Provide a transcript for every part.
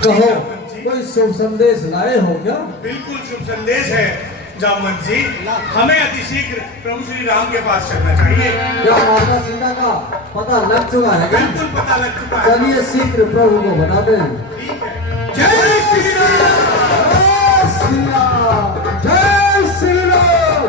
कहो, कोई शुभ संदेश लाए हो क्या? बिल्कुल शुभ संदेश है जामवंत जी। हमें अतिशीघ्र प्रभु श्री राम के पास चलना चाहिए। क्या माता सीता का पता लग चुका है क्या? बिल्कुल पता लग चुका है। चलिए शीघ्र प्रभु को बताते हैं। ठीक है। जय श्री राम। जय श्री राम, जय श्री राम,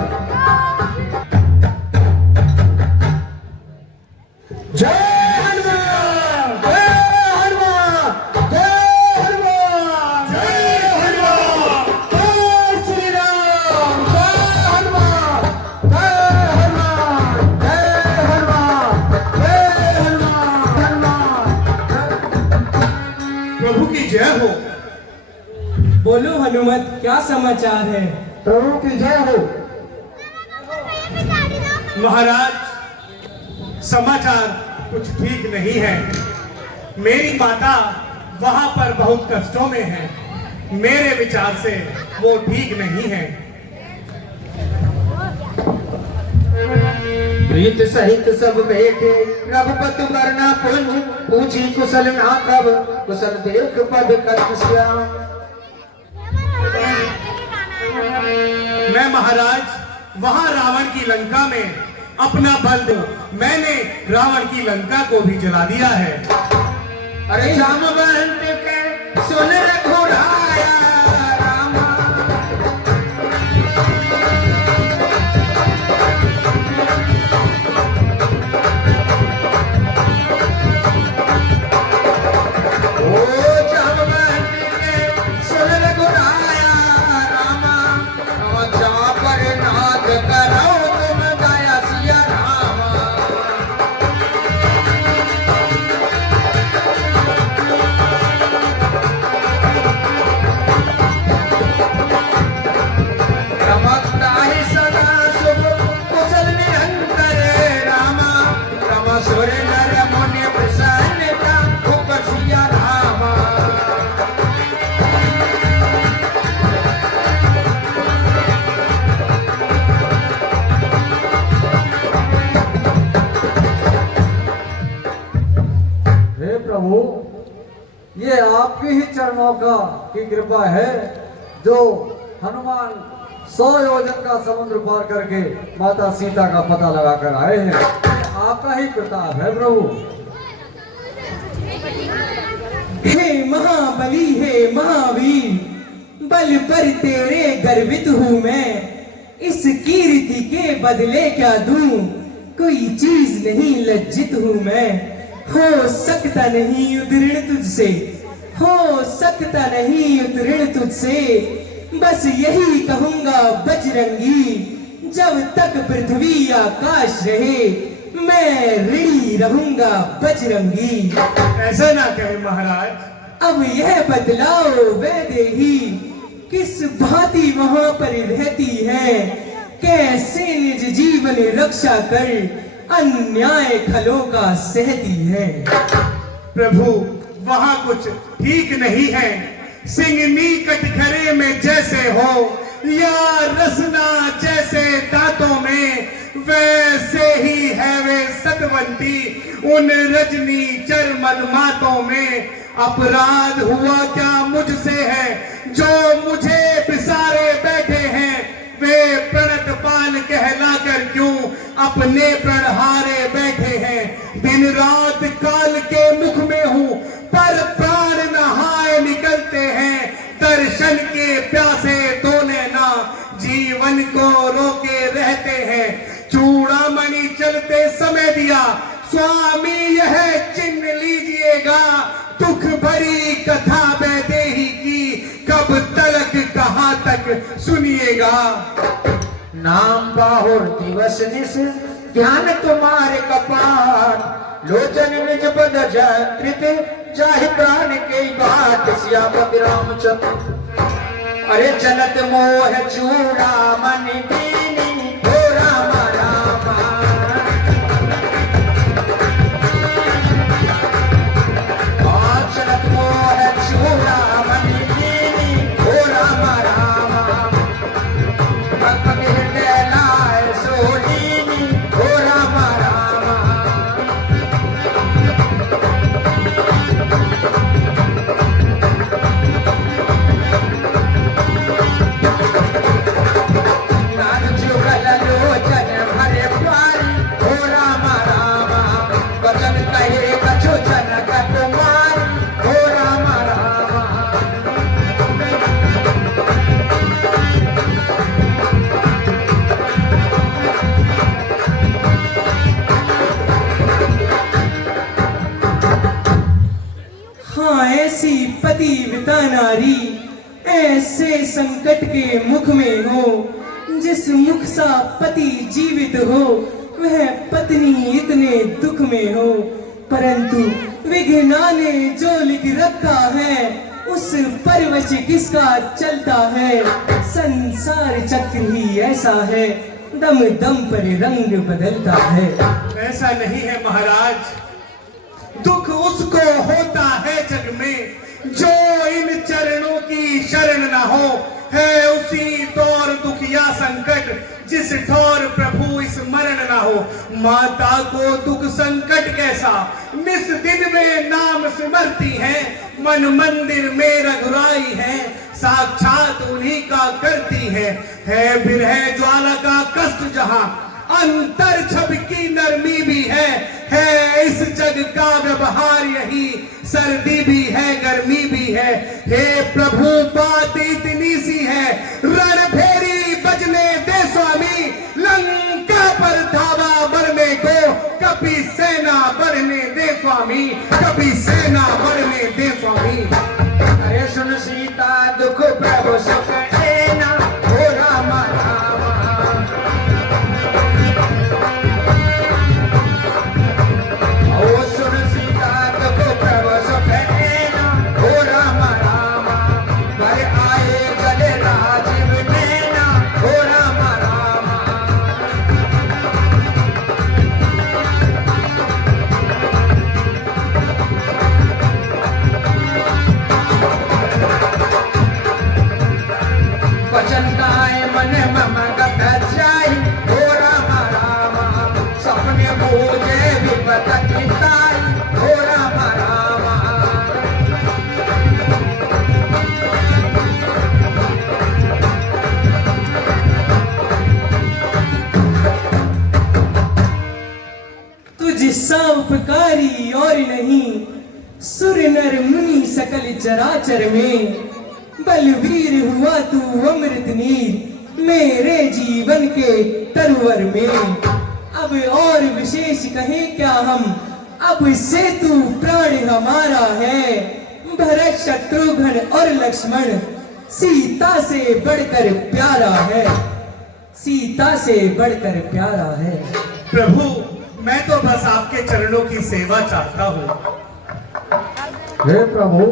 जय हनुमान, जय हनुमान, जय हनुमान, जय हनुमान, जय श्री राम, जय हनुमान, जय हनुमान, जय हनुमान, जय हनुमान, प्रभु की जय हो। बोलो हनुमत, क्या समाचार है? प्रभु की जय हो। महाराज, समाचार कुछ ठीक नहीं है। मेरी माता वहां पर बहुत कष्टों में है। मेरे विचार से वो ठीक नहीं है। प्रीत सहित सब बैठे रघुपति वरना पुन पूछी कुशल ना कब कुशल देख पद कर श्याम। मैं महाराज वहां रावण की लंका में अपना बल दूं। मैंने रावण की लंका को भी जला दिया है। अरे जामवंत के सुन रघुराया रामा। ओ जामवंत के सुन रघुराया रामा। जा पर नाथ करो तुम दया सिया रामा। रमकता है सदा शुभ कुशल निरंतर रामा। रम सुर नर मुनि प्रसन्नता उपसिया रामा। हे प्रभु, ये आपकी ही चरणों का की कृपा है जो हनुमान 100 योजन का समुद्र पार करके माता सीता का पता लगाकर आए हैं। ये आपका ही प्रताप है प्रभु। हे महाबली, हे महावीर, बल पर तेरे गर्वित हूँ मैं। इस कीर्ति के बदले क्या दूं? कोई चीज नहीं, लज्जित हूँ मैं। हो सकता नहीं उतरण तुझसे, हो सकता नहीं उतरण तुझसे। बस यही कहूंगा बजरंगी, जब तक पृथ्वी आकाश रहे मैं ऋणी रहूंगा बजरंगी। ऐसा ना कहे महाराज। अब यह बदलाओ वैदेही, किस भांति वहां पर रहती है। कैसे निज जीवन रक्षा कर अन्याय खलों का सहती है। प्रभु, वहां कुछ ठीक नहीं है। सिंगनी कटघरे में जैसे हो, या रसना जैसे दांतों में, वैसे ही है वे सतवंती उन रजनी चरमन मातों में। अपराध हुआ क्या मुझसे है, जो मुझे बिसारे बैठे हैं। वे प्रणत पाल कहलाकर क्यों अपने प्रण हारे बैठे हैं। दिन रात काल के मुख में हूँ, पर प्राण नहाए निकलते हैं। दर्शन के प्यासे दो नैना जीवन को रोके रहते हैं। चूड़ामणि चलते समय दिया, स्वामी यह चिन्ह लीजिएगा। दुख भरी कथा वैदेही की, कब तलक कहाँ तक सुनिएगा। नाम बाहुर दिवस निस ज्ञान तुम्हारे कपाट। लोचन निज पद जकृत जाहि प्राण के बात। सियापति रामचंद्र अरे चलत मोह चूड़ामणि दीनी हो राम रामा। चलत मोह चूड़ामणि दीनी हो राम रामा। हृदय लाय सोनीनी हो राम रामा। ऐसी पतिव्रता नारी ऐसे संकट के मुख में हो, जिस मुख सा पति जीवित हो वह पत्नी इतने दुख में हो, परंतु विघ्ना ने जो लिख रखा है उस परवश किसका चलता है। संसार चक्र ही ऐसा है, दम दम पर रंग बदलता है। ऐसा नहीं है महाराज, दुख उसको होता है जग में जो इन चरणों की शरण न हो। है उसी तौर दुख या संकट जिस ठौर प्रभु स्मरण न हो। माता को दुख संकट कैसा निस दिन में नाम सिमरती है, मन मंदिर में रघुराई है, साक्षात उन्हीं का करती है फिर है ज्वाला का कष्ट जहां अंतर छब की नरमी भी है इस जग का व्यवहार यही, सर्दी भी है गर्मी भी है। हे प्रभु बात इतनी सी है, रण फेरी बजने दे स्वामी, लंका पर धावा बढ़ने को कभी सेना बढ़ने दे स्वामी, कभी सेना बढ़ने दे स्वामी। अरे सुन सीता दुख प्रभु सुख देना, हो राम राम। ओ सुन सीता दुख प्रभु सुख देना, हो राम राम। पर आए जल राजीव नैना, हो राम राम। वचन गाय मन मम गत जाई, हो राम राम। सपने बूझे विपत किताई, हो राम राम। तुझ सा उपकारी और नहीं, सुर नर मुनि सकल चराचर में, बलवीर हुआ तू अमृत नीर मेरे जीवन के तरवर में। अब और विशेष कहें क्या हम, अब से तू प्राण हमारा है। भरत शत्रुघ्न और लक्ष्मण सीता से बढ़कर प्यारा है, सीता से बढ़कर प्यारा है। प्रभु मैं तो बस आपके चरणों की सेवा चाहता हूँ। हे प्रभु,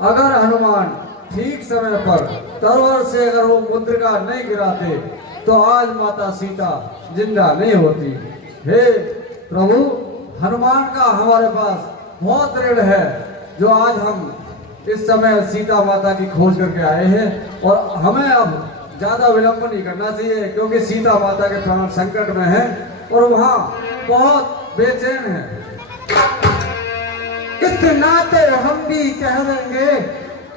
अगर हनुमान ठीक समय पर तलवार से अगर वो मुद्रिका नहीं गिराते तो आज माता सीता जिंदा नहीं होती। हे प्रभु, हनुमान का हमारे पास बहुत ऋण है जो आज हम इस समय सीता माता की खोज करके आए हैं, और हमें अब ज्यादा विलंब नहीं करना चाहिए क्योंकि सीता माता के प्राण संकट में है और वहाँ बहुत बेचैन है। इतना तो हम भी कह देंगे,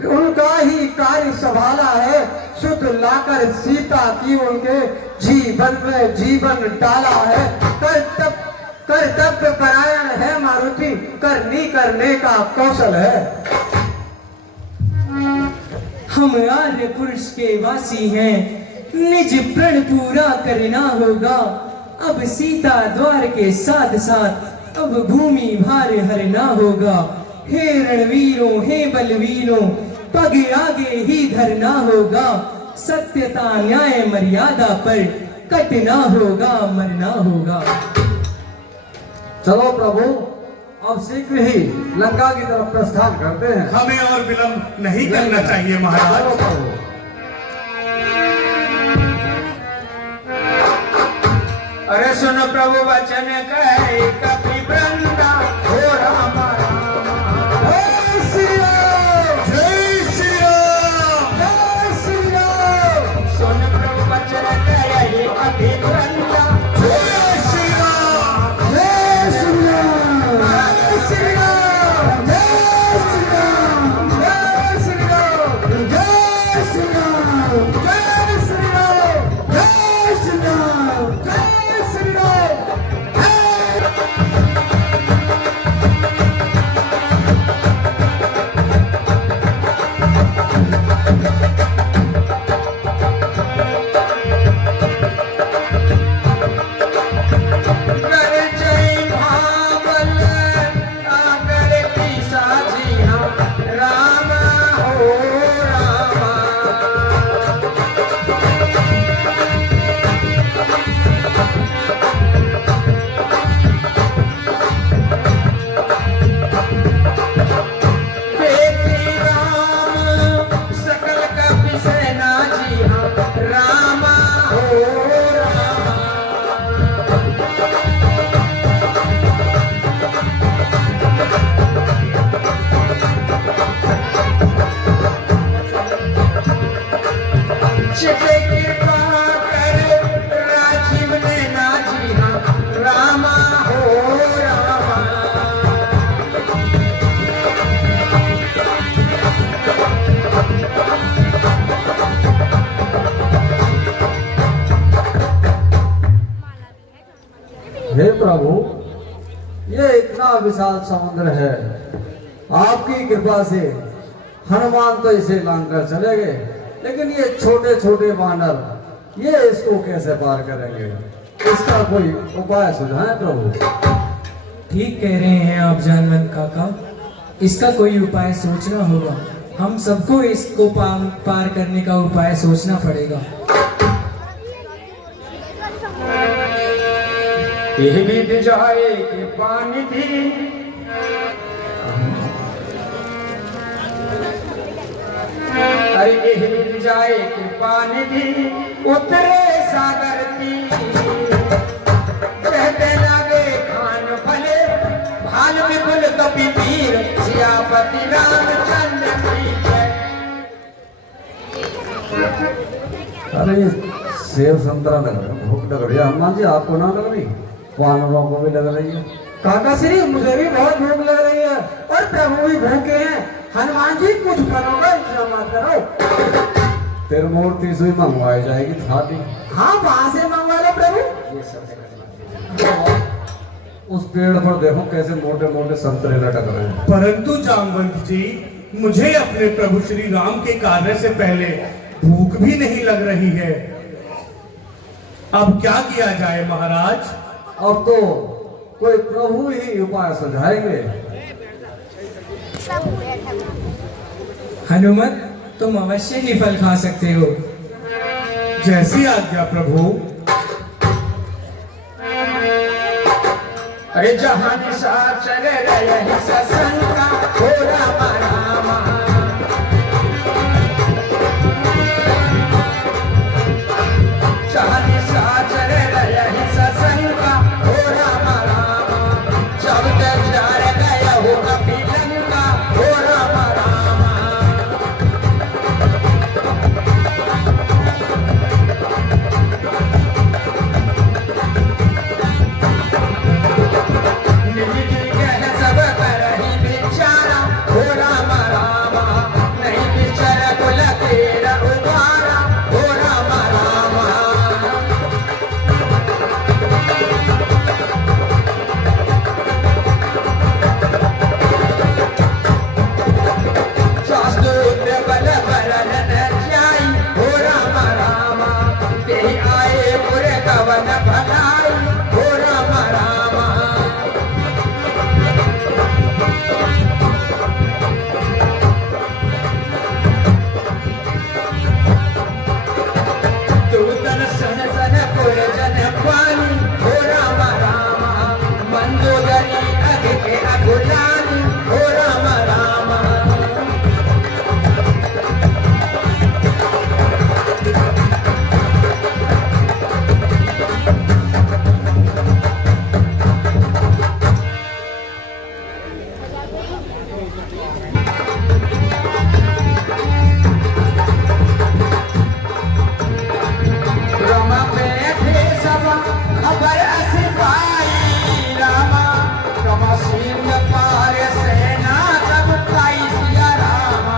उनका ही कार्य संभाला है, सुध लाकर सीता की उनके जीवन में जीवन डाला है। कर्तव्य परायण है मारुति, करनी करने का कौशल है। हम आर्य पुरुष के वासी हैं, निज प्रण पूरा करना होगा। अब सीता द्वार के साथ साथ अब भूमि भार हरना होगा। हे रणवीरों हे बलवीरों, पग आगे ही धरना होगा। सत्यता न्याय मर्यादा पर कटना होगा, मरना होगा। चलो प्रभु, अब शीघ्र ही लंका की तरफ प्रस्थान करते हैं। हमें और विलंब नहीं करना चाहिए महाराज। चलो प्रभु। अरे सुनो प्रभु वचन कहे कपि वृंदा, हो राम राम। जय श्री राम, जय श्री राम। जय श्री राम। सुन प्रभु वचन कहे कपि वृंदा, जय श्री राम। जय श्री राम। जय श्री राम। जय श्री राम। जय श्री राम। जय श्री राम। जय श्री राम। जय श्री राम। जय श्री राम। प्रभु, ये इतना विशाल समुद्र है, आपकी कृपा से हनुमान तो इसे लांघकर चले गए, लेकिन ये छोटे छोटे वानर ये इसको कैसे पार करेंगे? इसका कोई उपाय सुझाएं प्रभु। ठीक कह रहे हैं आप जानवंत काका, इसका कोई उपाय सोचना होगा। हम सबको इसको पार करने का उपाय सोचना पड़ेगा। यह बीत जाए कि पानी थी, अरे यह बीत जाए कि पानी थी, उतरे सागर थी, कहते लगे खान भले भाल विपुल कपि वीर, सियापति रामचंद्र की जय। अरे सेब संतरा लग रहा है, भूख लग रही है। हनुमान जी आपको ना लग रही? वानरों को भी लग रही है। काका श्री मुझे भी बहुत भूख लग रही है और प्रभु भी भूखे हैं। हनुमान जी कुछ करो का इंतजाम करो। तिरमूर्ति से मंगवाई जाएगी थाली। हाँ वहां से मंगवा लो प्रभु। उस पेड़ पर देखो कैसे मोटे मोटे संतरे लटक रहे हैं। परंतु जामवंत जी, मुझे अपने प्रभु श्री राम के कार्य से पहले भूख भी नहीं लग रही है। अब क्या किया जाए महाराज? अब तो कोई प्रभु ही उपाय सुझाएंगे। हनुमत, तुम अवश्य ही फल खा सकते हो। जैसी आज्ञा प्रभु। अरे जहां दिशा चले रहे सत्संग का हो रामा रामा, जहां दिशा चले रहे सत्संग का हो रामा रामा, जब तक जार गया हो कभी लंका हो रामा रामा। सब कर ही बिचारा हो रामा रामा, नहीं बिचारा कुल तेरा उबारा हो रामा रामा। शास्त्रोक्त बल बरन जाई हो रामा रामा, ते आए पुरे कवन भलाई हो रामा रामा। दूतन सन सन पुर जन पानी हो रामा रामा, मंदोदरी अग के अगुलानी हो रामा रामा। रामा बैठे सब खबर सिपाही रामा, रामा सिंह पार सेना सब पाई सिया रामा।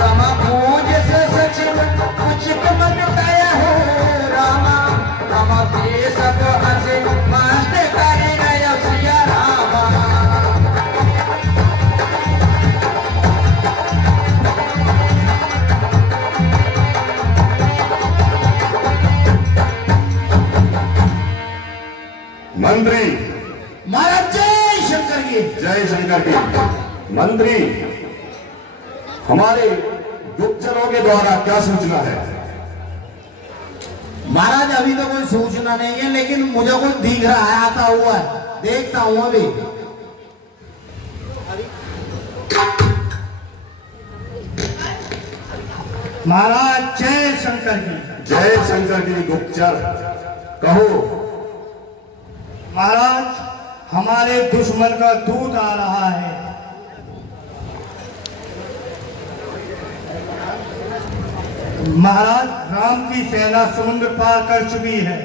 रामा पूज से सचिव उचित मत गया हो रामा, रामा के सब हंसे मस्त करे गया सिया रामा। मंत्री, महाराज जय शंकर जी। जय शंकर की। मंत्री, हमारे गुप्तचरों के द्वारा क्या सूचना है? महाराज अभी तो कोई सूचना नहीं है, लेकिन मुझे कुछ दिख रहा है आता हुआ, देखता हूं अभी। महाराज जय शंकर जी। जय शंकर की। गुप्तचर कहो। महाराज, हमारे दुश्मन का दूत आ रहा है। महाराज, राम की सेना समुद्र पार कर चुकी है।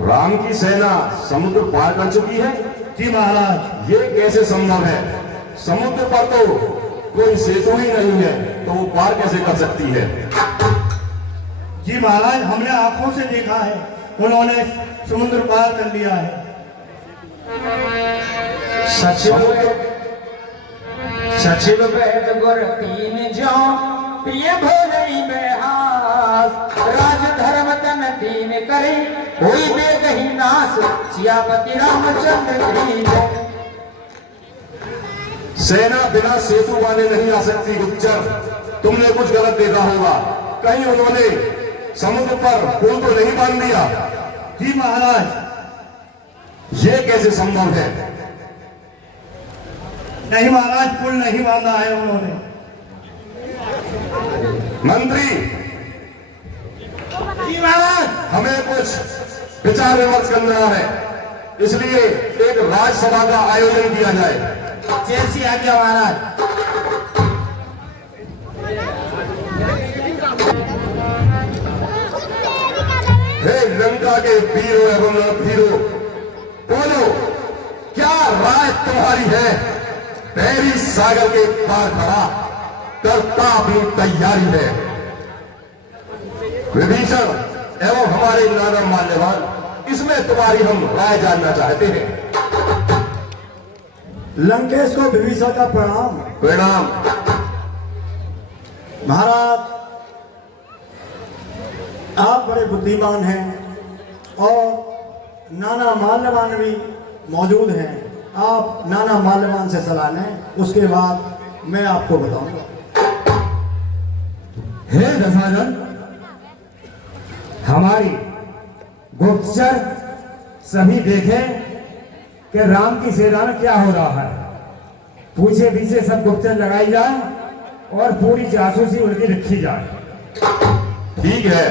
राम की सेना समुद्र पार कर चुकी है? जी महाराज। ये कैसे संभव है? समुद्र पर तो कोई सेतु ही नहीं है, तो वो पार कैसे कर सकती है? जी महाराज, हमने आंखों से देखा है, उन्होंने समुद्र पार कर लिया है। सचिव वैद गुर तीन जो प्रिय भोजई बेहास राज धर्म तन दीन करे कोई बेगही नास सियापति रामचंद्र की जय। सेना बिना सेतु वाले नहीं आ सकती गुप्तचर, तुमने कुछ गलत देखा होगा। कहीं उन्होंने समुद्र पर पुल तो नहीं बांध दिया? जी महाराज, ये कैसे संभव है? नहीं महाराज, पुल नहीं बांधा है उन्होंने। मंत्री जी महाराज, हमें कुछ विचार विमर्श करना है, इसलिए एक राजसभा का आयोजन किया जाए। जैसी आज्ञा महाराज। हे लंका के वीरों एवं रणधीरों, बोलो क्या राय तुम्हारी है? पैरी सागर के पार खड़ा करता अपनी तैयारी है। विभीषण एवं हमारे नाना माल्यवान, इसमें तुम्हारी हम राय जानना चाहते हैं। लंकेश को विभीषण का प्रणाम। प्रणाम। महाराज, आप बड़े बुद्धिमान हैं और नाना माल्यवान भी मौजूद हैं। आप नाना माल्यवान से सलाह लें, उसके बाद मैं आपको बताऊंगा। हे दशानन, हमारी गुप्तचर सभी देखें कि राम की सेना में क्या हो रहा है। पूछे पीछे सब गुप्तचर लगाई जाए और पूरी जासूसी उनकी रखी जाए। ठीक है,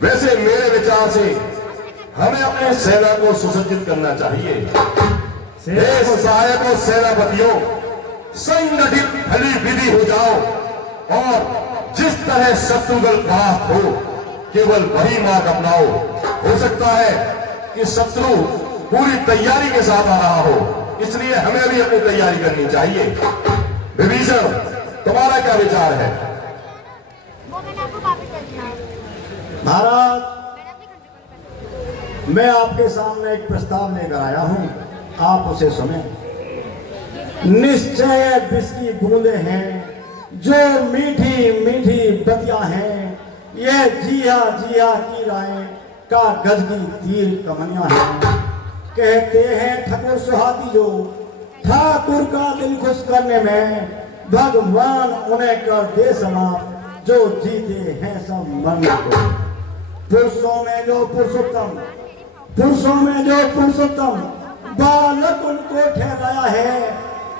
वैसे मेरे विचार से हमें अपने सेना को सुसज्जित करना चाहिए। हे सहायकों, सेनापतियों, संगठित भली विधि हो जाओ और जिस तरह शत्रुदल परास्त हो केवल वही मार्ग अपनाओ। हो सकता है कि शत्रु पूरी तैयारी के साथ आ रहा हो, इसलिए हमें भी अपनी तैयारी करनी चाहिए। विभीषण, तुम्हारा क्या विचार है? महाराज, मैं आपके सामने एक प्रस्ताव लेकर आया हूं, आप उसे सुने। निश्चय विष की बूंदे हैं जो मीठी मीठी बतियां हैं, ये जिया जिया की राय का गज की तीर कमनियां हैं। कहते हैं ठाकुर सुहाती जो ठाकुर का दिल खुश करने में भगवान उन्हें कर दे समाप्त जो जीते हैं सब मन को। पुरुषों में जो पुरुषोत्तम, पुरुषों में जो पुरुषोत्तम बालक उनको ठहराया है,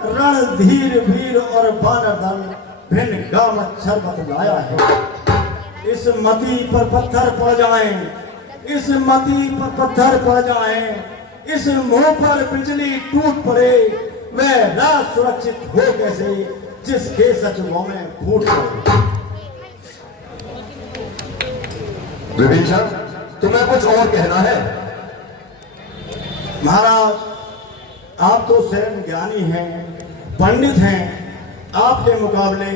रणधीर वीर और बानर दल भिन्न गांव मच्छर बतलाया है। इस मती पर पत्थर पड़ जाएं, इस मती पर पत्थर पड़ जाएं, इस मुंह पर बिजली टूट पड़े, वह राज सुरक्षित हो कैसे जिसके सचुओं में फूट पड़े। विभीषण, तुम्हें कुछ और कहना है? महाराज, आप तो स्वयं ज्ञानी हैं, पंडित हैं। आपके मुकाबले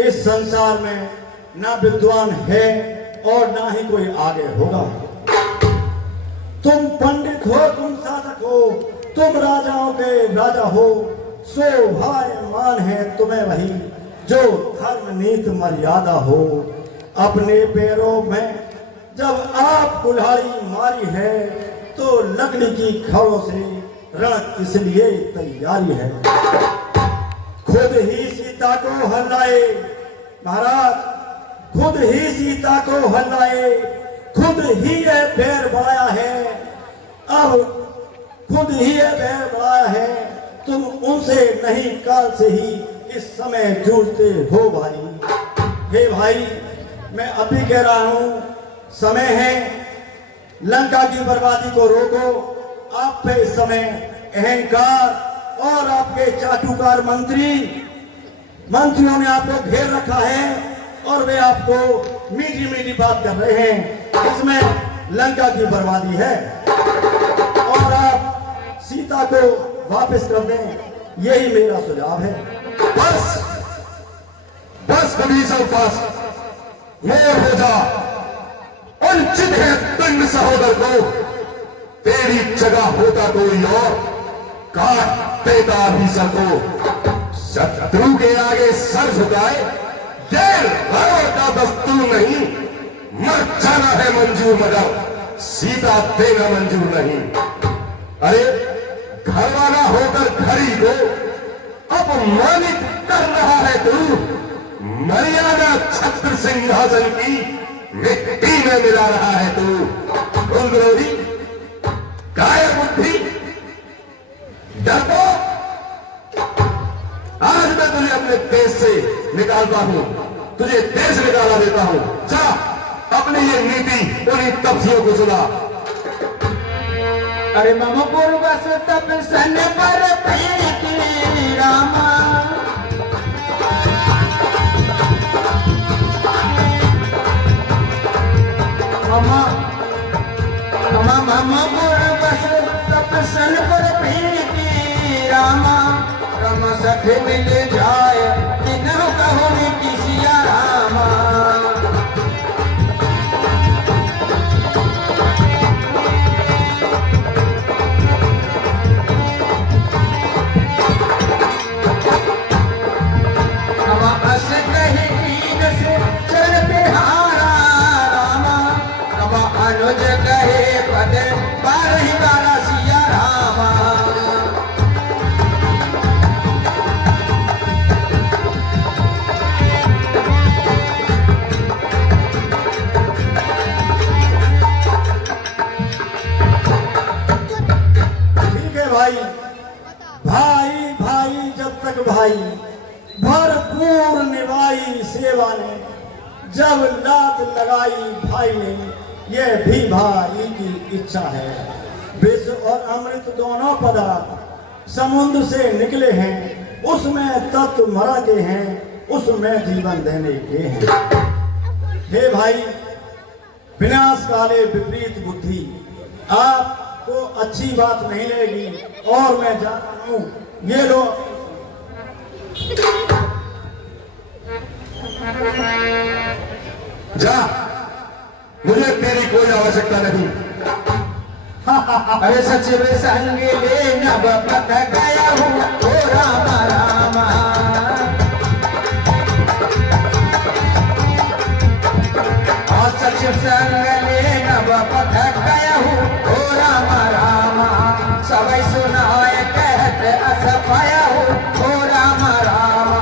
इस संसार में ना विद्वान है और ना ही कोई आगे होगा। तुम पंडित हो, तुम साधक हो, तुम राजाओं के राजा हो। शोभायमान है तुम्हें वही जो धर्म नीति मर्यादा हो। अपने पैरों में जब आप कुल्हाड़ी मारी है तो लकड़ी की खड़ों से रण इसलिए तैयारी है। खुद ही सीता को हल्लाए महाराज, खुद ही सीता को हल्लाए, खुद ही यह पैर बढ़ाया है। अब खुद ही यह पैर बढ़ाया है, तुम उनसे नहीं काल से ही इस समय जूझते हो भाई। हे भाई, मैं अभी कह रहा हूं, समय है, लंका की बर्बादी को रोको। आप पे इस समय अहंकार और आपके चाटुकार मंत्रियों ने आपको घेर रखा है और वे आपको मीठी मीठी बात कर रहे हैं। इसमें लंका की बर्बादी है और आप सीता को वापस कर दें, यही मेरा सुझाव है। बस बस विभीषण पास मोर हो जा, वंचित है दंड सहोदर को, तेरी जगह होता कोई और काट देता भीषण को। शत्रु के आगे सर झुकाए ये रावण का दस्तूर नहीं, मर जाना है मंजूर मगर सीता देना मंजूर नहीं। अरे घरवाला होकर घड़ी को अपमानित कर रहा है तू, मर्यादा छत्र सिंहासन की मिट्टी में मिला रहा है तू। कुलद्रोही, काय बुद्धि, डरपोक, आज मैं तुझे अपने देश से निकालता हूं, तुझे देश निकाला देता हूं। जा अपनी ये नीति उन्हीं तपसियों को सुना। अरे मम पूर्वस तप सन पर प्रीति रामा, मम पूर्वस तप सन पर प्रीति रामा, रम सठ मिल जाए किन्हु कहूँ किसिया रामा। अनुज कहे पद बारही बारा सिया रामा। ठीक है भाई, भाई भाई जब तक भाई, भरपूर निभाई सेवा ने, जब लात लगाई भाई ने, यह भी भाई की इच्छा है। विष और अमृत दोनों पदार्थ समुद्र से निकले हैं, उसमें तत्व मरा के हैं, उसमें जीवन देने के हैं। हे भाई, विनाश काले विपरीत बुद्धि, आपको अच्छी बात नहीं लगेगी और मैं जाता हूं। ये लो। जा, मुझे तेरी कोई आवश्यकता नहीं। अरे सचिव संग ले नभ पथ गया हूँ ओ रामा रामा। और सचिव संग ले नभ पथ गया हूँ ओ रामा रामा। सबै सुनाए कहत अस पाया हूँ ओ रामा रामा।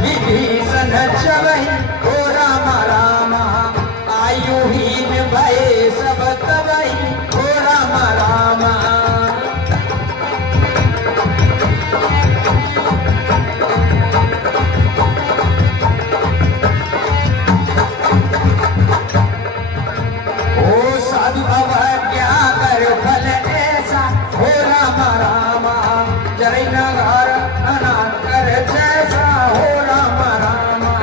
विभीषण चवहि ओ रामा रामा। आयुहीन भये सब तवहि ओ रामा रामा। ओ साधु अवज्ञा कर फल ऐसा ओ रामा रामा। जय नगर अनाथ कर जैसा हो रामा रामा।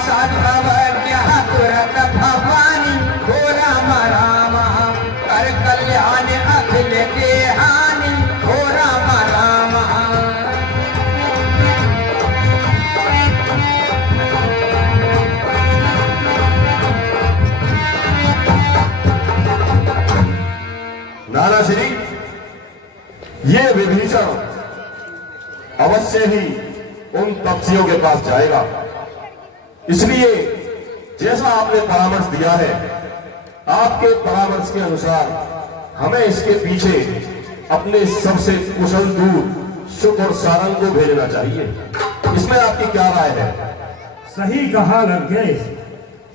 साधु अवज्ञा तुरंत भवानी हो रामा रामा। कर कल्याण अखिल के हानि हो रामा रामा। नाना श्री, ये विभीषण अवश्य ही उन तपस्वियों के पास जाएगा, इसलिए जैसा आपने परामर्श दिया है, आपके परामर्श के अनुसार हमें इसके पीछे अपने सबसे कुशल दूत शुक और सारंग को भेजना चाहिए। इसमें आपकी क्या राय है? सही कहा लंकेश।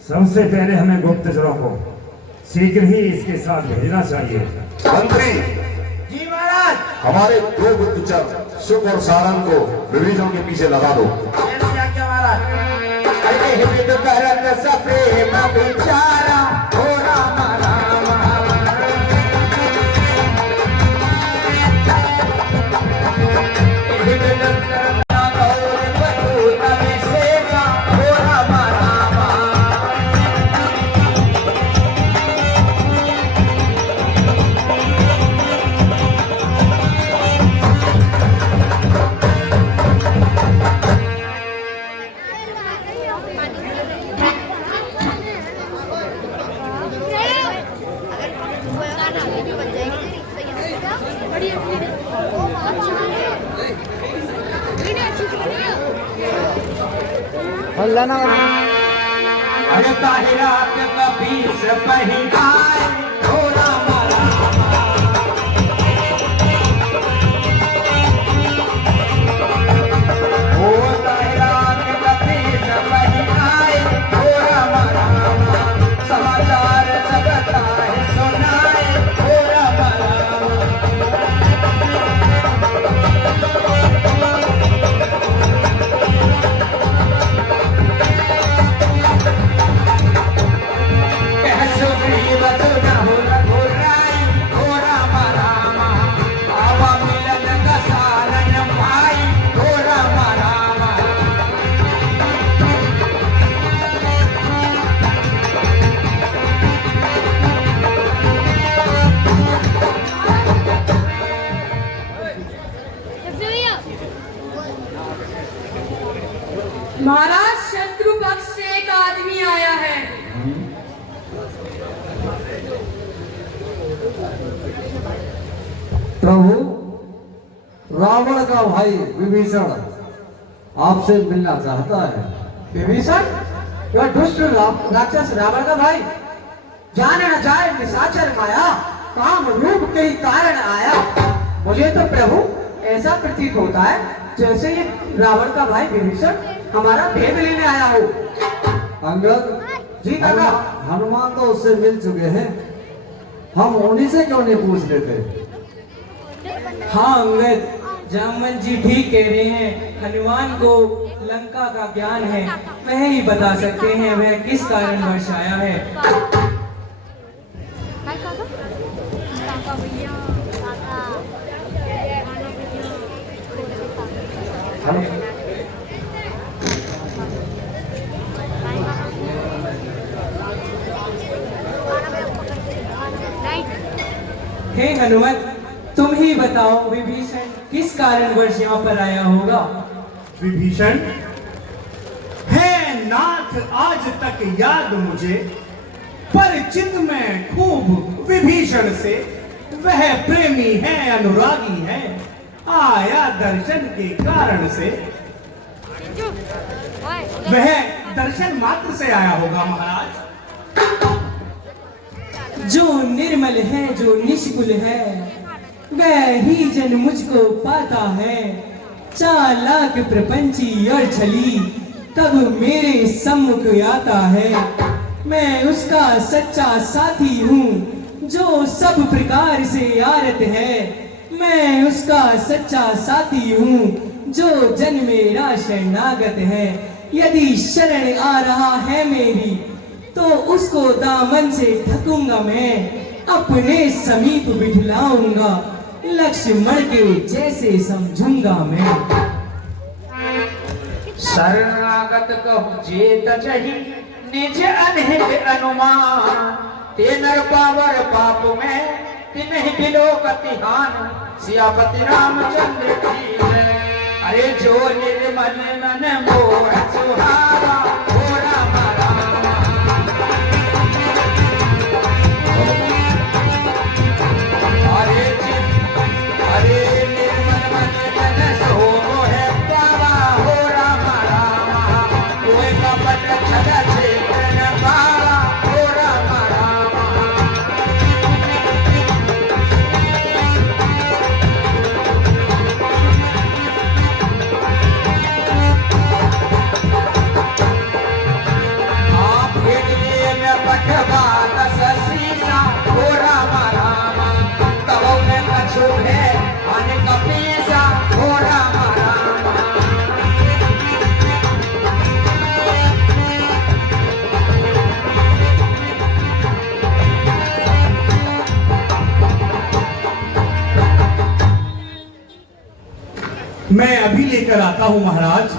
सबसे पहले हमें गुप्तचरों को शीघ्र ही इसके साथ भेजना चाहिए। मंत्री जी महाराज। हमारे 2 गुप्तचर शुक और सारंग को विभीषण के पीछे लगा दो। महाराज। विद करत सप्रेम विचारा हो राम राम विद करत गौर बधूत विशेषा हो राम राम अरे ताहिरा के कबीर से पहिराए हो राम राम ओ ताहिरा के कबीर से पहिराए हो राम राम समाचार सबता है सुनाए हो राम राम महाराज शत्रु पक्ष से एक आदमी आया है। प्रभु, रावण का भाई विभीषण आपसे मिलना चाहता है। विभीषण, वह दुष्ट राक्षस रावण का भाई जाने न जाए निशाचर माया काम रूप के ही कारण आया। मुझे तो प्रभु ऐसा प्रतीत होता है जैसे ये रावण का भाई विभीषण हमारा भेद लेने आया हो। अंगद जी काका। हनुमान तो उससे मिल चुके हैं, हम उन्हीं से क्यों नहीं पूछ लेते? हाँ अंगद, जामवंत जी ठीक कह रहे हैं। हनुमान को लंका का ज्ञान है, वह ही बता सकते हैं वह किस कारण वर्ष आया है। हे हनुमत, तुम ही बताओ विभीषण किस कारण वर्ष यहाँ पर आया होगा। विभीषण है नाथ आज तक याद मुझे, परिचित में खूब विभीषण से। वह प्रेमी है अनुरागी है, आया दर्शन के कारण से। वह दर्शन मात्र से आया होगा महाराज। जो निर्मल है, जो निष्कुल है, वह ही जन मुझको पाता है। चालाक प्रपंची और छली तब मेरे सम्मुख आता है। मैं उसका सच्चा साथी हूँ जो सब प्रकार से आरत है। मैं उसका सच्चा साथी हूँ जो जन मेरा शरणागत है। यदि शरण आ रहा है मेरी तो उसको दामन से ढकूंगा मैं, अपने समीप बिठलाऊंगा, लक्ष्मण के जैसे समझूंगा मैं। शरणागत कहु जेत जहि निज अनहित अनुमान। ते नर पावर पाप में तिन्हि बिलोकति हान। सियापति रामचंद्र की जय। अरे जो निर्मल मन मोह सुहावा हो राम राम। अरे निर्मल मन तन सोह है पावा हो राम राम। कोई कपट छल छेत्र न पावा हो राम राम। मैं अभी लेकर आता हूं महाराज।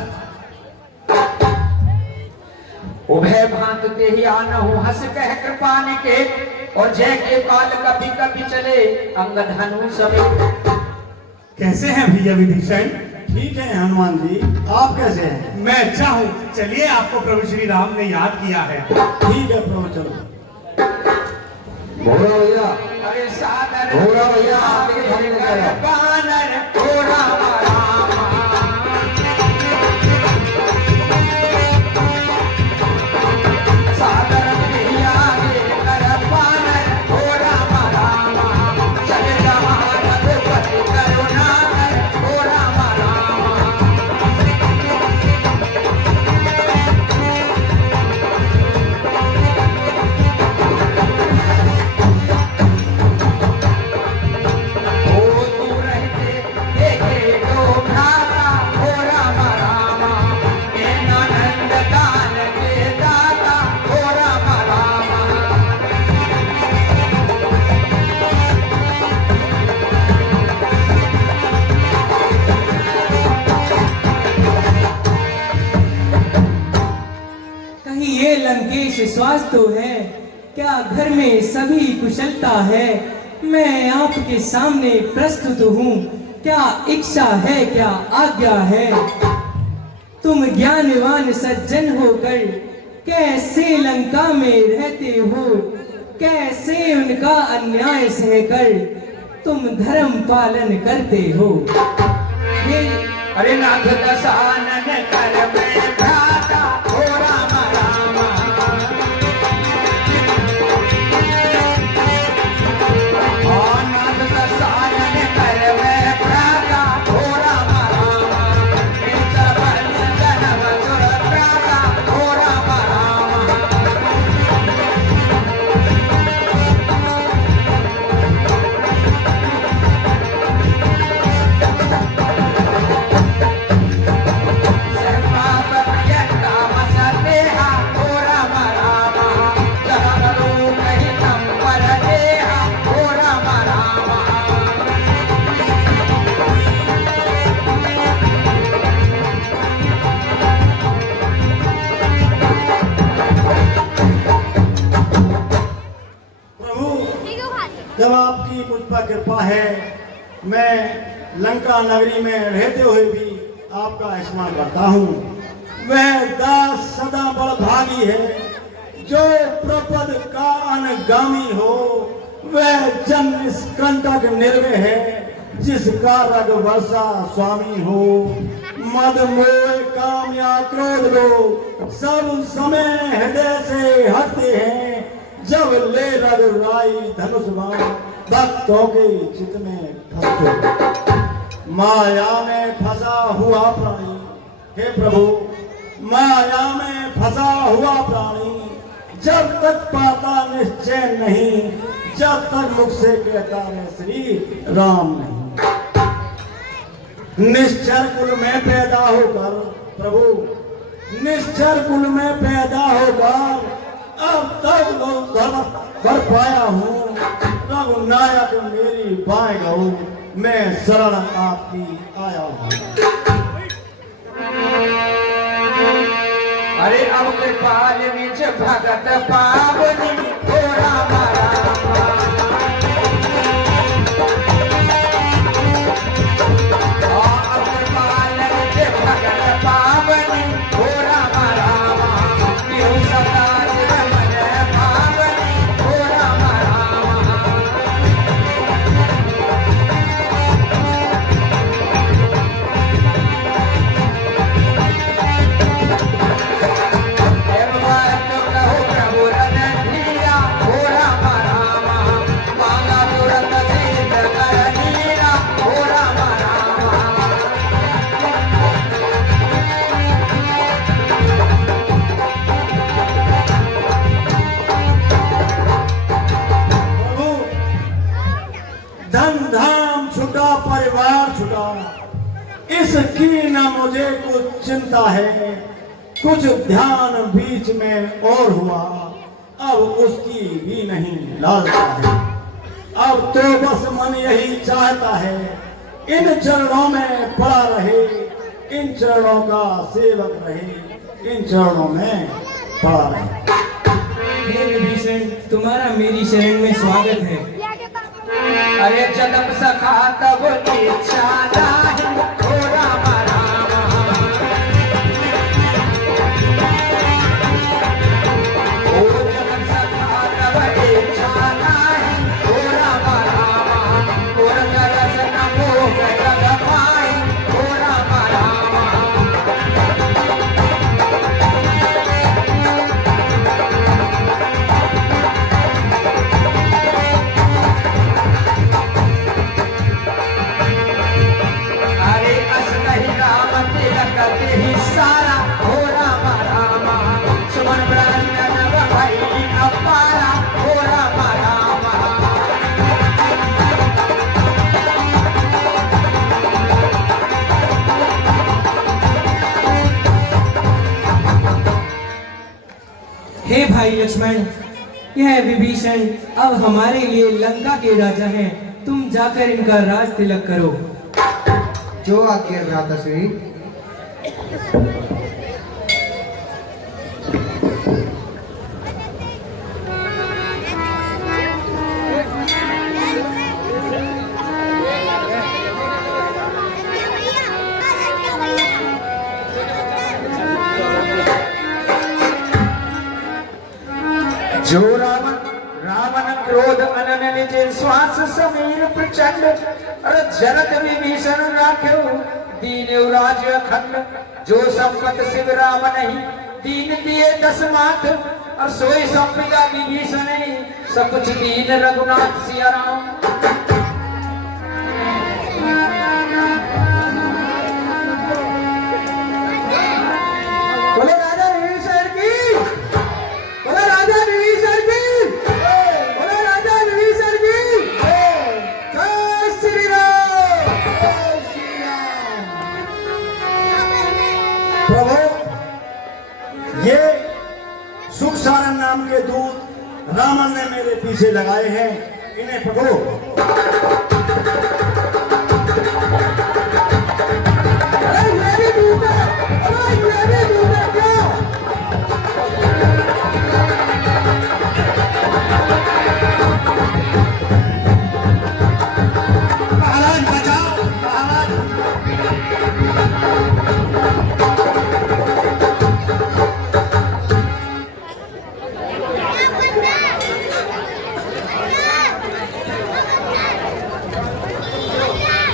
उभय भांत ते ही आनहु हंस कह कृपान के, और जय के काल कभी कभी चले अंग धनु समेत। कैसे हैं भैया विभीषण? ठीक है हनुमान जी, आप कैसे हैं? मैं अच्छा हूं। चलिए, आपको प्रभु श्री राम ने याद किया है। ठीक है प्रभु, चलो। भोरा भैया, अरे सादर भोरा भैया, आपके थाने में चला। बानर भोरा सादर भैया कर बानर भोरा मारा, चल जहां रघुपति करुणा कर भोरा मारा। कहीं ये लंकेश स्वास्थ्य तो है, क्या घर में सभी कुशलता है? मैं आपके सामने प्रस्तुत हूँ, क्या इच्छा है, क्या आज्ञा है? तुम ज्ञानवान सज्जन होकर कैसे लंका में रहते हो? कैसे उनका अन्याय सहकर तुम धर्म पालन करते हो? अरे नाथ दशानन कर मैं भ्राता हो राम राम। नाथ दशानन कर मैं भ्राता हो राम राम। जन्म सुर भ्राता हो राम राम। प्रभु, जब आपकी मुझ पर कृपा है, मैं लंका नगरी में रहते हुए भी आपका स्मरण करता हूँ। वह दास सदा बड़ भागी है, जो प्रपद का अनगामी हो। वह जन निष्कंटक निर्भय है, जिसका रघुवर्षा स्वामी हो। मद मोह काम या क्रोध लो सब समय हृदय से हटते हैं। जब ले रघुराई धनुष बाण भक्तों के चित में फंसते। माया में फंसा हुआ प्राणी, हे प्रभु, माया में फंसा हुआ प्राणी जब तक पाता निश्चय नहीं, जब तक मुख से कहता है श्री राम नहीं। निश्चर कुल में पैदा होकर प्रभु, निश्चर कुल में पैदा होकर अब तक धर्म कर पाया हूँ। रघुनायक मेरी बाएं गऊ, मैं शरण आपकी आया हूँ। अरे अब कृपाल निज भगत पावनी हो राम राम। अब कृपाल निज भगत पावनी हो राम राम। क्यों सदा शिव मन भावनी हो राम राम। प्रभु, धन धाम छुटा, परिवार छुटा, इसकी न मुझे कुछ चिंता है। कुछ ध्यान बीच में और हुआ, अब उसकी भी नहीं लालसा है। अब तो बस मन यही चाहता है इन चरणों में पड़ा रहे, इन चरणों का सेवक रहे, इन चरणों में पड़ा रहे। हे विभीषण, तुम्हारा मेरी शरण में स्वागत है। अरे जन्म सखा तब निशाना है हो राम राम। ओ जन्म सखा तब निशाना है हो राम राम। और दर्शन मोह जग पाए हो राम राम। अरे अस नहीं राम तिलक ही सारा हो राम राम। सुमन ब्रह्मन भाई अपारा हो राम राम। हे भाई लक्ष्मण, यह विभीषण अब हमारे लिए लंका के राजा हैं। तुम जाकर इनका राज तिलक करो। जो आज्ञा भ्राताश्री। जो रावण रावण क्रोध अनन निज श्वास समीर प्रचंड। अरे जरत विभीषण राख्यो दीन राज अखंड। जो संपत शिव राम नहीं दीन दिए दस माथ। और सोई संपदा विभीषण सब कुछ दीन रघुनाथ सिया राम। बोले राजा विभीषण की, बोले राजा विभीषण की, बोले राजा विभीषण की। जय श्री राम। प्रभु, ये सुख सारण नाम के दूत रावण ने मेरे पीछे लगाए हैं, इन्हें पकड़ो। अरे ये भी दूत है, अरे ये भी दूत है क्या? महाराज बचाओ, महाराज।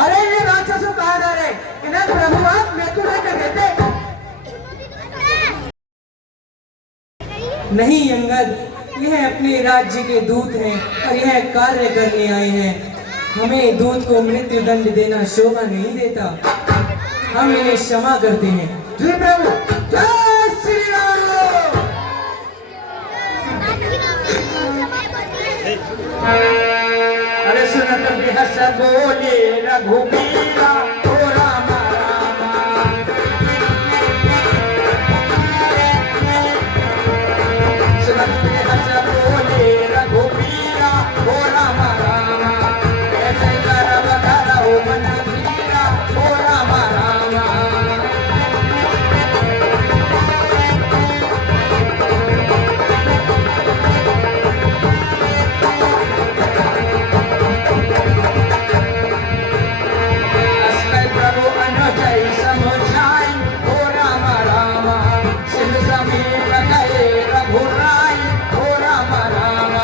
अरे ये राक्षसों कहाँ जा रहे? इन्हें प्रभु आप मृत्यु नहीं कर देते। नहीं अंगद, यह अपने राज्य के दूत हैं और यह कार्य करने आए हैं। हमें दूत को मृत्यु दंड देना शोभा नहीं देता। हम इन्हें क्षमा करते हैं। जी प्रभु। जय श्री राम। अरे सुनत बिहस बोले रघुबीरा हो राम राम। सुनत बिहस बोले रघुबीरा हो राम राम। ऐसे करब धरहु मन धीरा हो राम राम। अस्मै प्रभु अनुजय समुझाई हो राम राम। सिंध समीप गए रघुराई हो राम राम।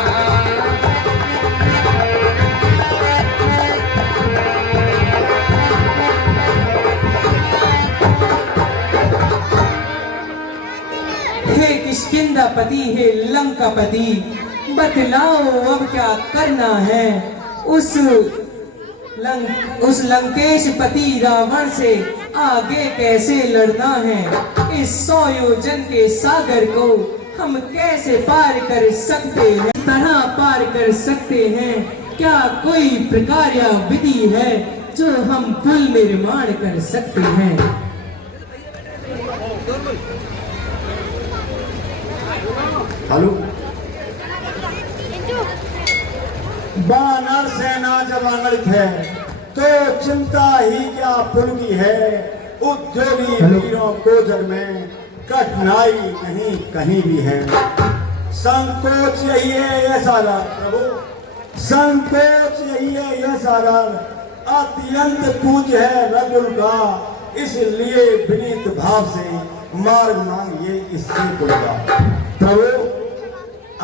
हे किष्किंधापति, हे लंकापति, बतलाओ अब क्या करना है। उस लंकेश पति रावण से आगे कैसे लड़ना है। इस 100 योजन के सागर को हम कैसे पार कर सकते हैं, इस तरह पार कर सकते हैं। क्या कोई प्रकार या विधि है जो हम पुल निर्माण कर सकते हैं? हेलो, वानर सेना जब आंगलित है तो चिंता ही क्या पुल की है। उद्योगी वीरों को जग में कठिनाई नहीं कहीं भी है। संकोच यही है यह सागर प्रभु, संकोच यही है यह सागर, अत्यंत पूज्य है रघुल का, इसलिए विनीत भाव से मार्ग मांगिए इससे पुल का। प्रभु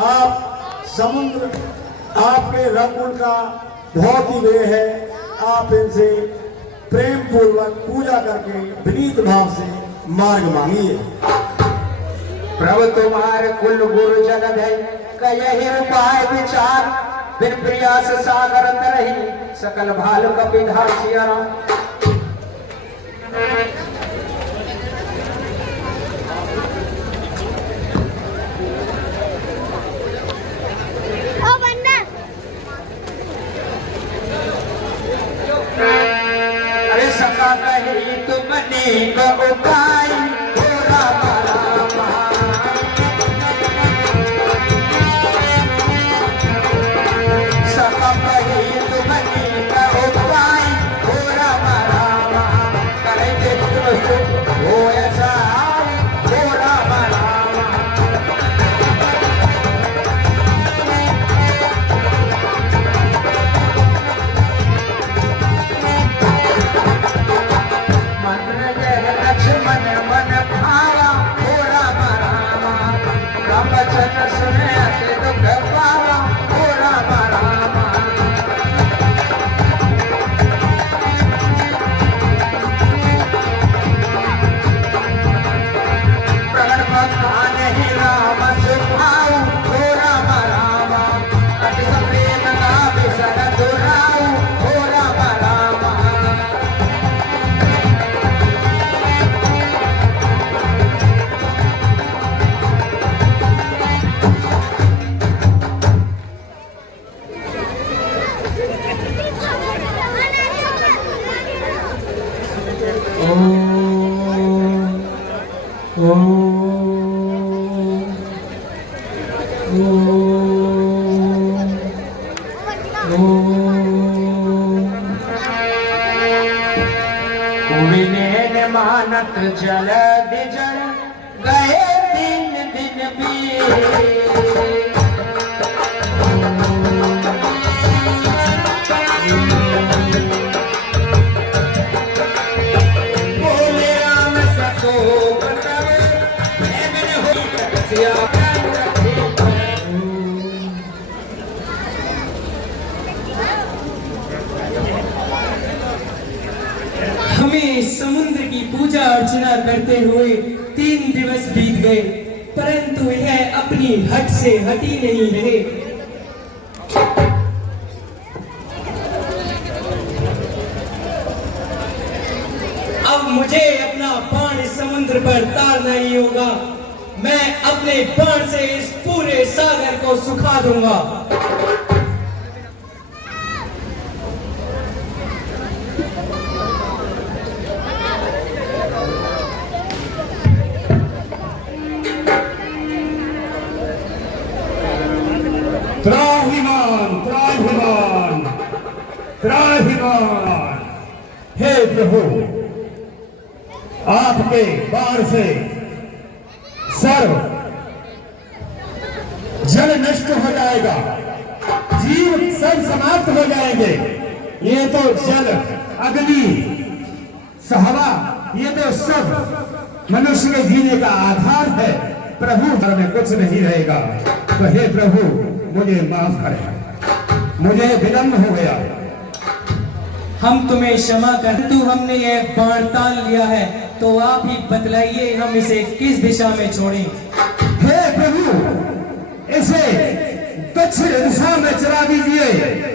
आप समुद्र आपके रघुल का बहुत ही वे है, आप इनसे प्रेम पूर्वक पूजा करके विनीत भाव से मार्ग मांगिए। प्रभु तुम्हारे कुल गुरु जगत है, कयहि उपाय विचार, बिन प्रयास सागर तरहि, सकल भालु कपिधार सिया राम। अरे सका कही तुमने को उपाय, हो राम राम। सका कही तुमने को उपाय, हो राम राम। करेंगे तुम हो ऐसा, हो राम राम। लक्ष्मण मन भावा, हो राम राम। राम वचन सुने अति दुख पावा, हो राम राम। प्रगट भगवान ही राम सुभाऊ, हो राम राम। अति प्रेम का विसर दुराऊ, हो राम राम। मानत जल बिजल गए 3 दिन बीत। बोले राम सकोप तब, प्रेम न होई तपस्या कर रखी। हमें समुद्र की पूजा अर्चना करते हुए 3 दिवस बीत गए, परंतु यह अपनी हट से हटी नहीं रहे। अब मुझे अपना बाण इस समुद्र पर तारना ही होगा। मैं अपने बाण से इस पूरे सागर को सुखा दूंगा। त्राहिमाम त्राहिमाम त्राहिमाम। हे प्रभु, आपके बाण से सर्व जल नष्ट हो जाएगा, जीव सब समाप्त हो जाएंगे। ये तो जल, अग्नि, हवा, ये तो सब मनुष्य के जीने का आधार है। प्रभु घर में कुछ नहीं रहेगा। तो हे प्रभु, मुझे माफ करें, मुझे विलंब हो गया। हम तुम्हें क्षमा कर, तू हमने यह बाण तान लिया है, तो आप ही बतलाइए हम इसे किस दिशा में छोड़ें। हे प्रभु, इसे दक्षिण दिशा में चला दीजिए।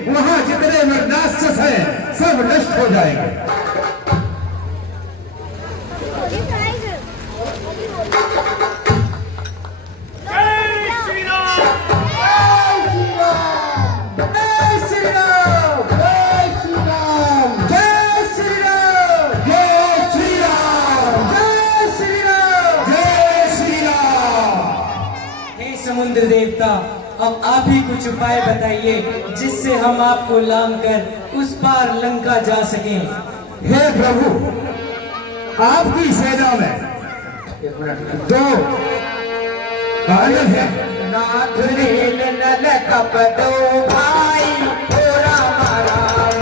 वहां जितने मृदाक्षस हैं सब नष्ट हो जाएंगे। समुद्र देवता, अब आप ही कुछ उपाय बताइए जिससे हम आपको लांग कर उस पार लंका जा सकें। हे प्रभु, आपकी सेना में दो बालक हैं। नाथ नील नल कपदो भाई ओ राम राम।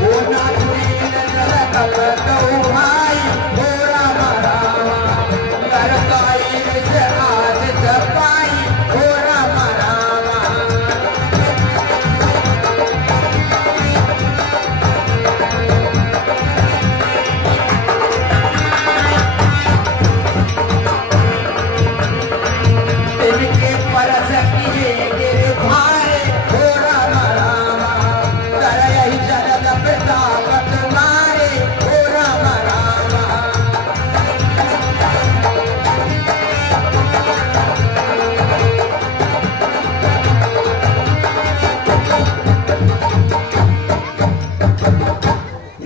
ओ नाथ नील नल कपदो भाई ओ राम राम। लड़काई से आज सपाई ओ राम राम। इनके परस किए गिर भारे हो राम राम। करई जगत प्रताप तुम्हारे हो राम राम।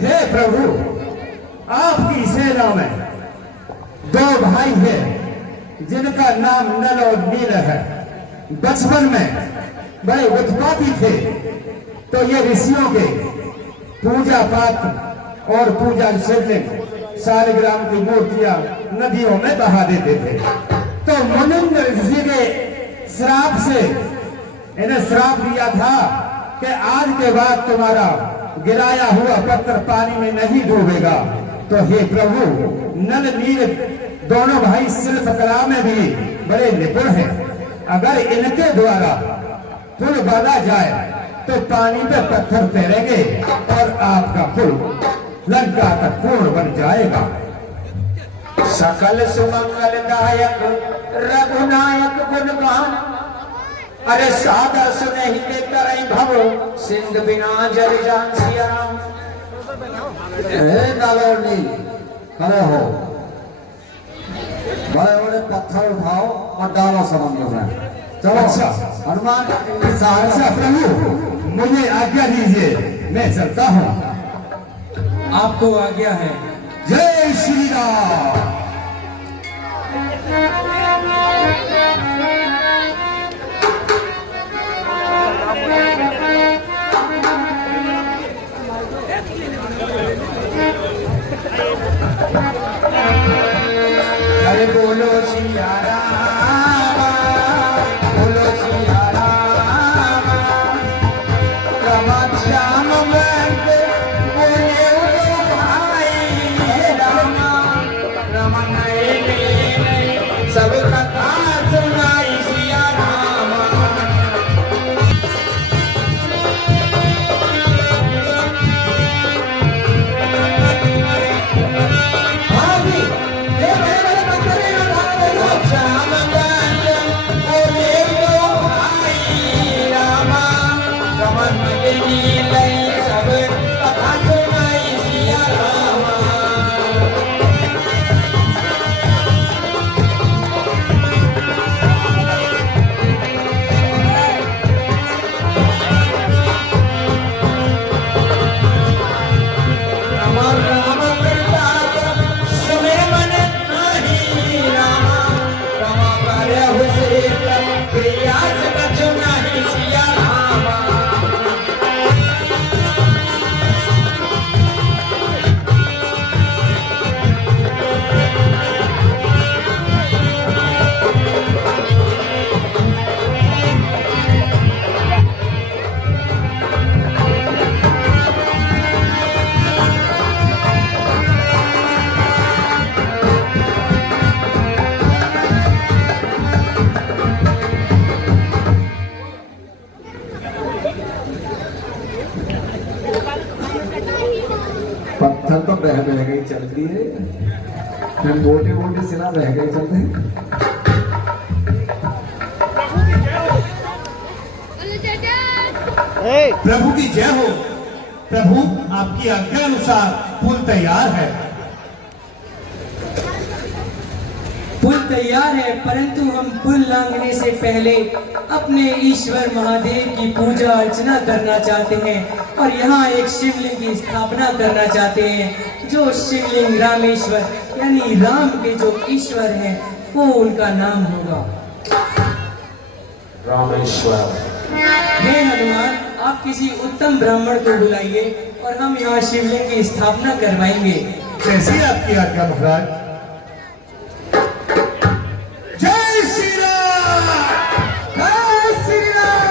हे प्रभु, आपकी सेना में दो भाई हैं जिनका नाम नल और नील है। बचपन में बड़े उत्पाती थे, तो ये ऋषियों के पूजा पाठ और पूजा शिवलिंग शालिग्राम की मूर्तियां नदियों में बहा देते थे। तो मुनिंद्र ऋषि के श्राप से इन्हें श्राप दिया था कि आज के बाद तुम्हारा गिराया हुआ पत्थर पानी में नहीं डूबेगा। तो हे प्रभु, नल नील दोनों भाई शिल्प कला में भी बड़े निपुण हैं। अगर इनके द्वारा पुल बांधा जाए तो पानी पे पत्थर तैरेंगे और आपका पुल लंका तक पूर्ण बन जाएगा। सकल सुमंगल दायक रघुनायक गुणगान। अरे सादर सुनहिते करई भव सिंध बिना जल जान सिया राम। हे नलो नील, खड़े हो। बड़े बड़े पत्थर उठाओ और डालो समुद्र में। चलो अच्छा। हनुमान की सहायता अच्छा प्रभु, मुझे आज्ञा दीजिए, मैं चलता हूँ। आपको आज्ञा है। जय श्री राम। अरे बोलो सिया राम, बोलो सिया राम। रमत श्याम बंद बोले उलो भाई राम। रमन सब कथा सुनाई सिया राम। श्याम बंद बोले उलो भाई राम। रमन सब कथा सुनाई सिया राम। राम राम प्रताप सुमिर मन नाही राम। राम करे हुसेत प्रयास कछु नाही सिया राम। पत्थर तो बह गई चलती है, फिर मोटी मोटी शिला बह गई चलते हैं। प्रभु की जय हो। प्रभु, आपकी आज्ञा अनुसार पुल तैयार है। पुल तैयार है, परंतु हम पुल लांघने से पहले अपने ईश्वर महादेव की पूजा अर्चना करना चाहते हैं और यहाँ एक शिवलिंग की स्थापना करना चाहते हैं। जो शिवलिंग रामेश्वर यानी राम के जो ईश्वर हैं वो उनका नाम होगा। रामेश्वर। हे हनुमान, आप किसी उत्तम ब्राह्मण को बुलाइए और हम यहाँ शिवलिंग की स्थापना करवाएंगे। कैसी आपकी आज्ञा महाराज। जय श्री राम। जय श्री राम।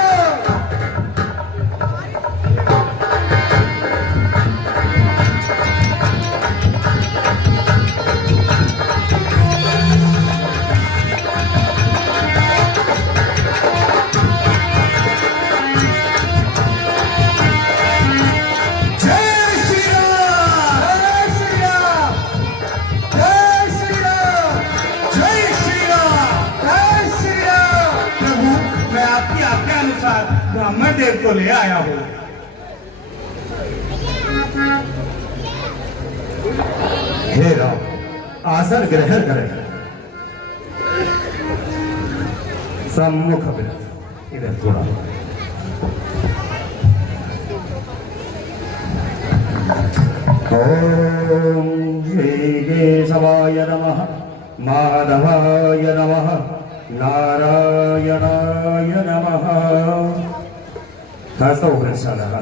ब्राह्मण देव को ले आया हूँ। हे राम, आसन ग्रहण करें। सम्मुख इधर थोड़ा। ओम श्री केशवाय नमः, माधवाय नमः, नारायणाय नमः। हस्तौ वृक्षालः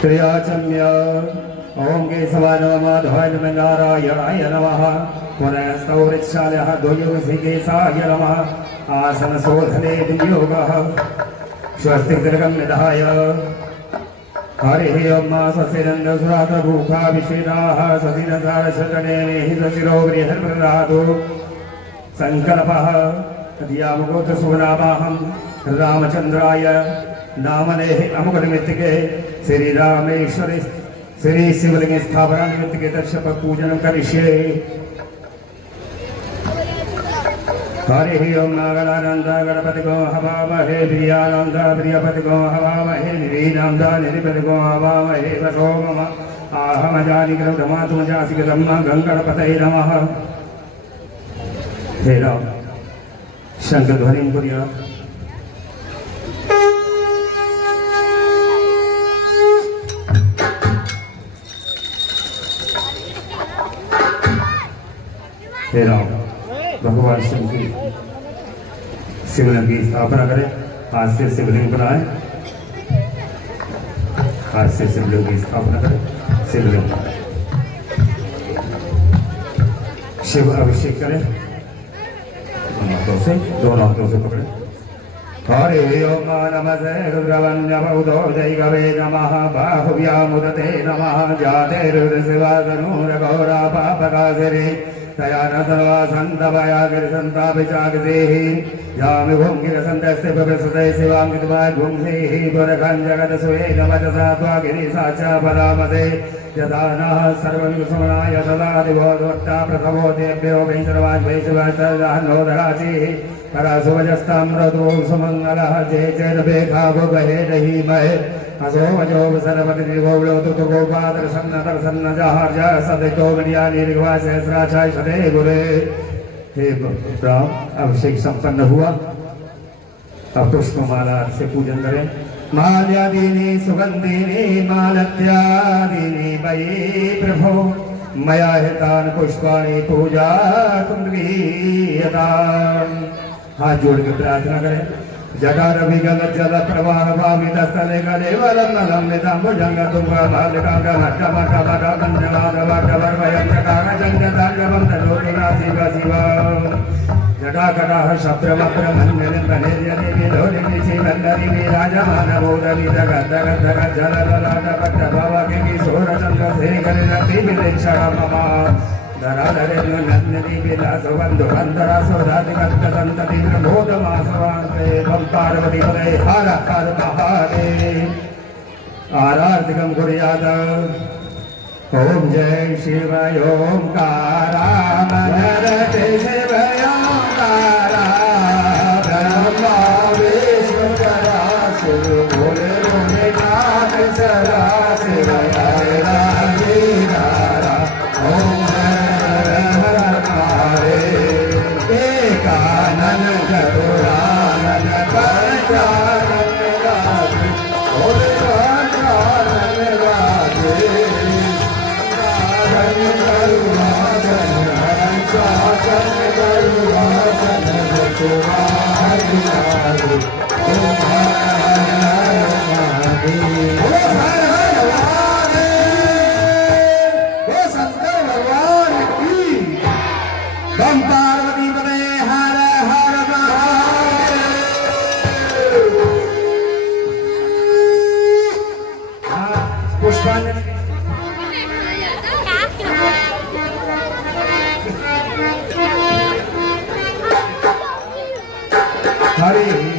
क्रियाचम्य। ओम केशवाय नमः, माधवाय नमः, नारायणाय नमः। पुनः हस्तौ वृक्षालः केशाय नमः। आसन शोधने विनियोगः। स्वस्तिक तिलकं निधाय। हरिः ओम स्वस्तिरन्द सुरात भूखा विषेदाः स्वस्तिरसार शतने हितशिरो बृहन्प्रदातु। संकल्पः दियामुगोत्र सुनामाहं रामचंद्राय नामने अमुकनिमित्तिके श्री रामेश्वरी श्री शिवलिंग स्थापना निमित्तिके दर्शक पूजन करिष्ये। हरिः ओम नागरानंद गणपति को हवामहे प्रियानंद प्रियपति को हवामहे निरीनंद निरिपति को हवामहे वसो मम आहमजानि ग्रहमात्मजासि गम्मा गंगणपतये नमः। हे राम, शंकर ध्वनि कुर्या। हे राम, भगवान शिव की शिवलिंग की स्थापना करें। हाथ से शिवलिंग बनाए, हाथ से शिवलिंग की स्थापना करें। शिवलिंग शिव अभिषेक करें। दोनों हाथों से पकड़े। हरे ओम नमस्ते रुद्रवन्यभूतो जैगवे नमः। बाहुव्यामुदते नमः। जाते रुद्रशिवागणूरघोरा पापकासिरे तया न सर्वा सन्तवया गिरिसन्तापिचागिसेः। यामि भूङ्गिरसन्तस्य प्रसृते शिवाङ्गितमाय भुंसेः। पुरखं जगदस्वेन वचसा त्वागिरिसा च परामसे। यथा नः सर्वविसमनाय सदा दिवोद्वक्ता प्रथमो देभ्यो वैश्रवाज्वैश्वाचर्यान्नोदराचिः। परासुवजस्ताम्रतो सुमङ्गलः जय चैर्वेखाभो गहे दही महे। असो वजो सर्वति निर्गोव्लोतु तो गोपादर्शन्न दर्शन्न जहार्ज सदितो विद्या निर्गवा सहस्राचाय सदे गुरे। हे राम, अभिषेक संपन्न हुआ। अब पुष्पमाला से पूजन करें। माल्यादीनि सुगंधिनी मालत्यादीनि मयि प्रभो मया हितान पुष्पाणि पूजा कुंडलीयताम्। हाथ जोड़ के प्रार्थना करें। जगार विगल जल प्रवाह भावित स्थले गले वलम नलम नितम भुजंग तुंगा भालिका गमट मट मट कंजलाद वट वर्वयं जगार जंगता जबं तनोतुनासी शिवा। जटा कटाह शब्दवक्र मंदिर बने जने विलोनि निशि वंदरि विराजमान बोधनि जगत जगत जगत जल ललाट पट्ट भव के किशोर चंद्र शेखर रति विलेक्षण ममा। धराधरे नंदनी विलास बंधु बंधरा सौदाति कत्त संतति प्रबोध मासवांते बम पार्वती पदे हर हर महादेव। आराधिकं कुर्यात्। ओम जय शिवाय ओंकारा मनरते शिवाय ओंकारा। ब्रह्मा विष्णु सदा शिव भोले भोले नाथ सदा शिव हरे राधे राधा। ओम हर हर महादेव। बम पार्वती बने हर हर पुष्पांजलि हरे